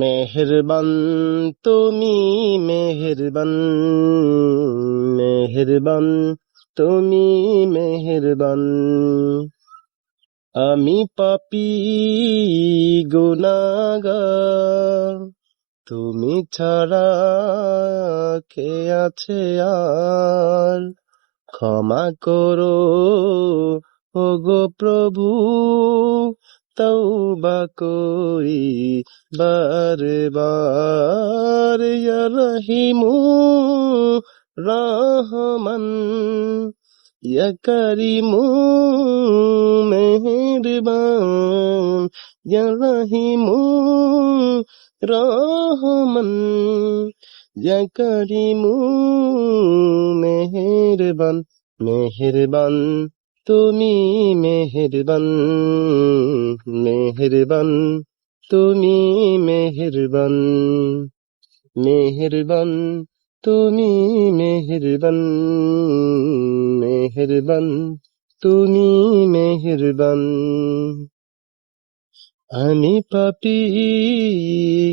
মেহেরবান তুমি মেহেরবান, মেহেরবান তুমি মেহেরবান। আমি পাপী গুনাহগার, তুমি ছাড়া কে আছে আর? ক্ষমা করো ওগো প্রভু, তওবা করি বারে বার। ইয়া রহিমু রহমান, ইয়া করিমু মেহেরবান, ইয়া রহিমু রহমান, ইয়া করিমু মেহেরবান। মেহেরবান তুমি মেহেরবান, মেহেরবান তুমি মেহেরবান, মেহেরবান তুমি মেহেরবান, মেহেরবান তুমি মেহেরবান। আমি পাপী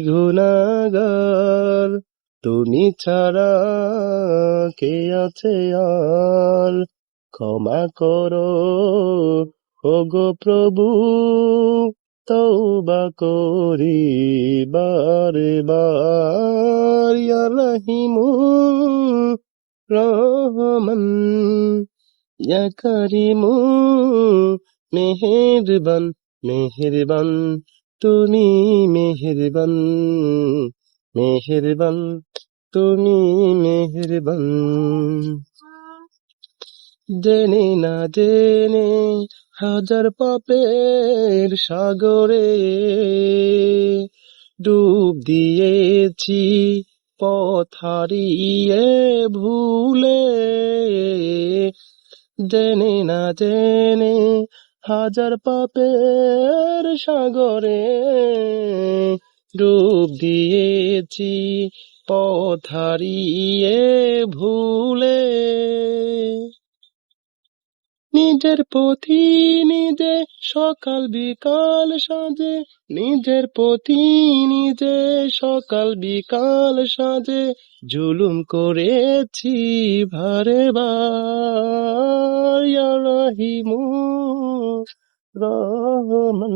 গুনাহগার, তুমি ছাড়া কে আছে আর? ক্ষমা করো ওগো প্রভু, তওবা করি বারে বার। ইয়া রহিমু রহমান, ইয়া করিমু মেহেরবান, মেহেরবান তুমি মেহেরবান, মেহেরবান তুমি মেহেরবান। জেনে না জেনে হাজার পাপের সাগরে ডুব দিয়েছি, পথ হারিয়ে ভুলে। জেনে না জেনে হাজার পাপের সাগরে ডুব দিয়েছি, পথ হারিয়ে ভুলে। নিজের পথি নিজে সকাল বিকাল সাজে, নিজের পথি নিজে সকাল বিকাল সাজে, জুলুম করেছি ভারে বার। ইয়া রহিমু রহমান,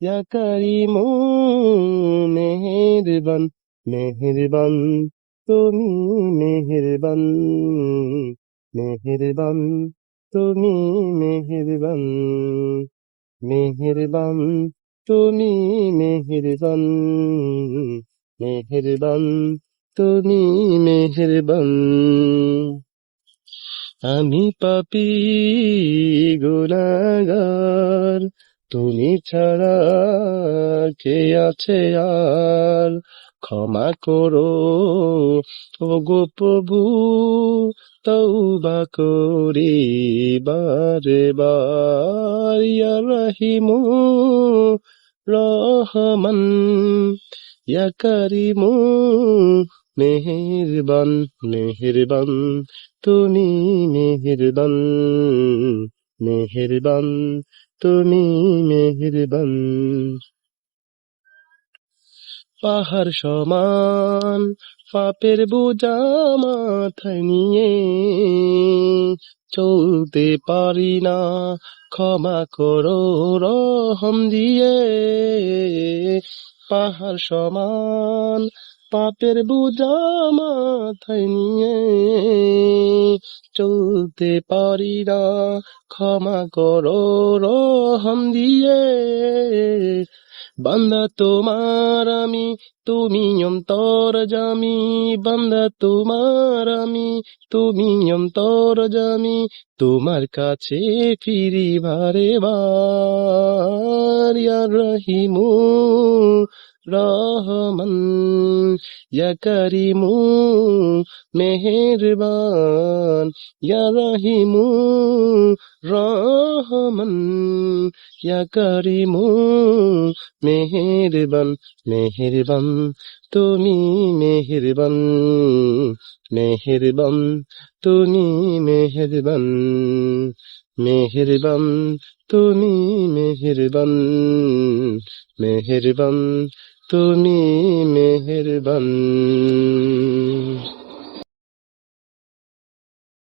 ইয়া করিমু মেহেরবান, মেহেরবান তুমি মেহেরবান, মেহেরবান তুমি মেহেরবান, মেহেরবান তুমি মেহেরবান, মেহেরবান তুমি মেহেরবান। আমি পাপী গুনাহগার, তুমি ছাড়া কে আছে আর? ক্ষমা করো ওগো প্রভু, তওবা করি বারে বার। ইয়া রহিমু রহমান, ইয়া করিমু মেহেরবান, মেহেরবান তুমি মেহেরবান, মেহেরবান তুমি মেহেরবান। পাহাড় সমান পাপের বোঝা মাথায় নিয়ে চলতে পারি না, ক্ষমা করো রহম দিয়ে। পাহাড় সমান পাপের বোঝা মাথায় নিয়ে চলতে পারি না, ক্ষমা করো রহম দিয়ে। বান্দা তোমার আমি, তুমি অন্তর্যামী, বান্দা তোমার আমি, তুমি অন্তর্যামী, তোমার কাছে ফিরি বারে বার। ইয়া রহিমু রহমান, ইয়া করিমু মেহেরবান, ইয়া রহিমু রহমান, ইয়া করিমু মেহেরবান, মেহেরবান তুমি মেহেরবান, মেহেরবান তুমি মেহেরবান, মেহেরবান তুমি মেহেরবান, মেহেরবান তুমি মেহেরবান।